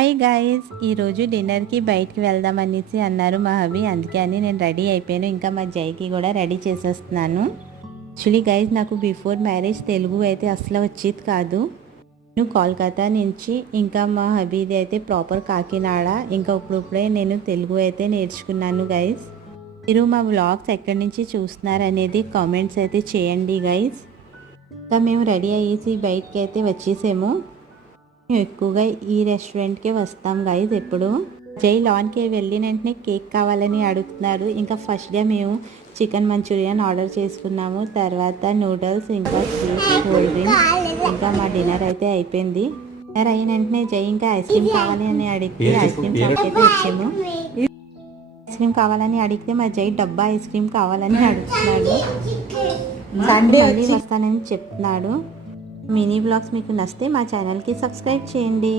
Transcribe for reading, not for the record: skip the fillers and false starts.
Hi guys, ఈరోజు డిన్నర్కి బయటికి వెళ్దామనేసి అన్నారు మా హబీ. అందుకే అని నేను రెడీ అయిపోయాను. ఇంకా మా జైకి కూడా రెడీ చేసేస్తున్నాను. యాక్చువల్లీ గైస్, నాకు బిఫోర్ మ్యారేజ్ తెలుగు అయితే అసలు వచ్చేది కాదు. నేను కోల్కతా నుంచి, ఇంకా మా హబీది అయితే ప్రాపర్ కాకినాడ. ఇంకా ఇప్పుడే నేను తెలుగు అయితే నేర్చుకున్నాను గైస్. మీరు మా వ్లాగ్స్ ఎక్కడి నుంచి చూస్తున్నారు అనేది కామెంట్స్ అయితే చేయండి గైస్. ఇంకా మేము రెడీ అయ్యేసి బయటికి అయితే వచ్చేసాము. మేము ఎక్కువగా ఈ రెస్టారెంట్కే వస్తాం గైజ్. ఎప్పుడు జై లాన్కి వెళ్ళిన వెంటనే కేక్ కావాలని అడుగుతున్నారు. ఇంకా ఫస్ట్గా మేము చికెన్ మంచూరియన్ ఆర్డర్ చేసుకున్నాము. తర్వాత నూడిల్స్, ఇంకా స్వీట్, కూల్ డ్రింక్, ఇంకా మా డిన్నర్ అయితే అయిపోయింది. డిన్నర్ అయిన వెంటనే జై ఇంకా ఐస్ క్రీమ్ కావాలి అని అడిగితే ఐస్ క్రీమ్ షాప్కి అయితే వచ్చాము. ఐస్ క్రీమ్ కావాలని అడిగితే మా జై డబ్బా ఐస్ క్రీమ్ కావాలని అడుగుతున్నాడు. సండే మళ్ళీ వస్తానని చెప్తున్నాడు. మినీ బ్లాగ్స్ మీకు నచ్చితే మా ఛానల్కి సబ్స్క్రైబ్ చేయండి.